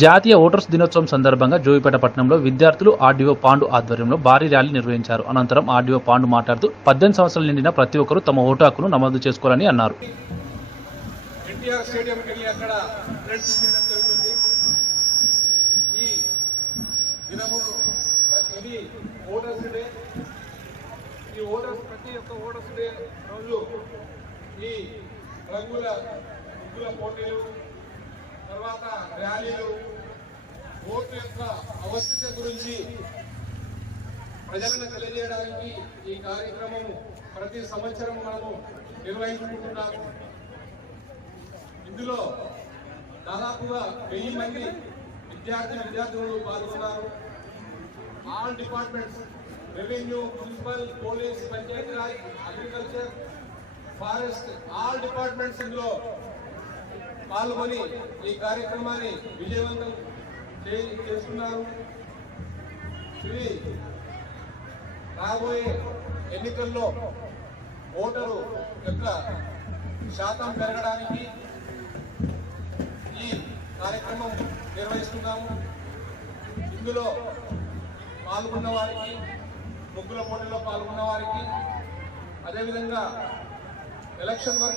జాతీయ ఓటర్స్ దినోత్సవం సందర్భంగా జోగిపేట పట్టణంలో విద్యార్థులు ఆర్డీఓ పాండు ఆధ్వర్యంలో భారీ ర్యాలీ నిర్వహించారు. అనంతరం ఆర్డీఓ పాండు మాట్లాడుతూ పద్దెనిమిది సంవత్సరాలు నిండిన ప్రతి ఒక్కరూ తమ ఓటు హక్కును నమోదు చేసుకోవాలని అన్నారు. ఈ రంగుల ముగ్గుల పోటీలు తర్వాత ర్యాలీలు ఓటు యొక్క అవసరత గురించి ప్రజలను తెలియజేయడానికి ఈ కార్యక్రమం ప్రతి సంవత్సరం మనము నిర్వహించుకుంటున్నాము ఇందులో దాదాపుగా వెయ్యి మంది విద్యార్థి విద్యార్థులు పాల్గొన్నారు. All departments revenue municipal police Panchayati Raj agriculture forest all departments ఇందులో పాల్గొని ఈ కార్యక్రమాన్ని విజయవంతం చేస్తున్నారు. శ్రీ రాబోయే ఎన్నికల్లో ఓటరు యొక్క శాతం పెరగడానికి ఈ కార్యక్రమం నిర్వహిస్తున్నాము. ఇందులో పాల్గొన్న వారికి ముగ్గుల పోటీలో పాల్గొన్న వారికి అదేవిధంగా ఎలక్షన్ వర్క్